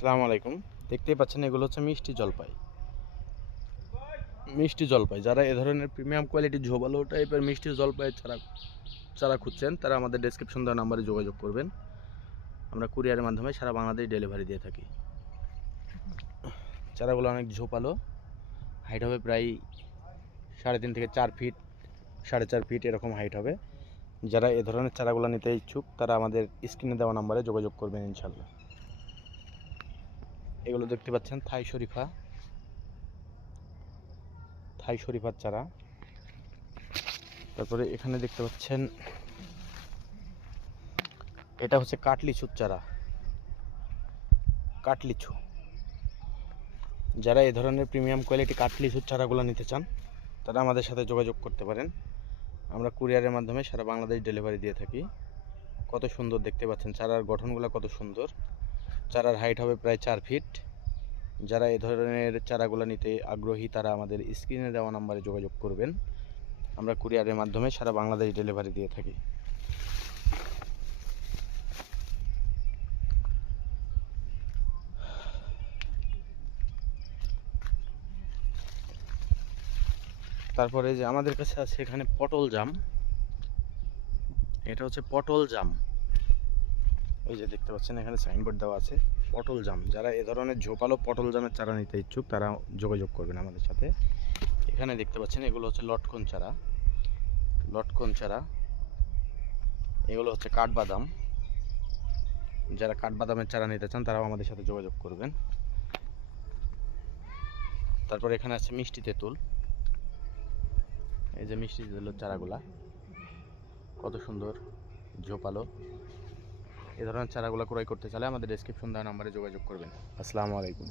আসসালামু আলাইকুম। দেখতেই পাচ্ছেন এগুলো হচ্ছে মিষ্টি জলপাই। যারা এ ধরনের প্রিমিয়াম কোয়ালিটির ঝোপালো টাইপের মিষ্টি জলপাই চারা চারা খুঁজছেন তারা আমাদের ডেসক্রিপশন দেওয়া নাম্বারে যোগাযোগ করবেন। আমরা কুরিয়ারের মাধ্যমে সারা বাংলাদেশ ডেলিভারি দিয়ে থাকি। চারাগুলো অনেক ঝোপালো, হাইট হবে প্রায় 3.5 থেকে 4 ফিট, 4.5 ফিট এরকম হাইট হবে। যারা এ ধরনের চারাগুলো নিতে ইচ্ছুক তারা আমাদের স্ক্রিনে দেওয়া নাম্বারে যোগাযোগ করবেন ইনশাল্লাহ। এগুলো দেখতে পাচ্ছেন থাই শরীফার চারা। তারপরে এখানে দেখতে পাচ্ছেন এটা হচ্ছে কাটলিচুর চারা। কাটলিচু, যারা এই ধরনের প্রিমিয়াম কোয়ালিটি কাটলিচুর চারাগুলো নিতে চান তারা আমাদের সাথে যোগাযোগ করতে পারেন। আমরা কুরিয়ারের মাধ্যমে সারা বাংলাদেশ ডেলিভারি দিয়ে থাকি। কত সুন্দর দেখতে পাচ্ছেন, চারার গঠনগুলো কত সুন্দর। চারার হাইট হবে প্রায় 4 ফিট। যারা এই ধরনের চারাগুলো নিতে আগ্রহী তারা আমাদের স্ক্রিনে দেওয়া নাম্বারে যোগাযোগ করবেন। আমরা কুরিয়ারের মাধ্যমে সারা বাংলাদেশ ডেলিভারি দিয়ে থাকি। তারপরে যে আমাদের কাছে আছে এখানে পটল জাম। এটা হচ্ছে পটল জাম। এই যে দেখতে পাচ্ছেন এখানে সাইনবোর্ড দেওয়া আছে পটল জাম। যারা এ ধরনের ঝোপালো পটল জামের চারা নিতে ইচ্ছুক তারা যোগাযোগ করবেন আমাদের সাথে। এখানে দেখতে পাচ্ছেন এগুলো হচ্ছে লটকন চারা। এগুলো হচ্ছে কাঠবাদাম। যারা কাঠবাদামের চারা নিতে চান তারাও আমাদের সাথে যোগাযোগ করবেন। তারপর এখানে আছে মিষ্টি তেঁতুল। এই যে মিষ্টি তেঁতুলের চারাগুলা কত সুন্দর ঝোপালো। এ ধরনের চারাগুলো ক্রয় করতে চাইলে আমাদের ডেসক্রিপশন দেওয়া নাম্বারে যোগাযোগ করবেন। আসসালামু আলাইকুম।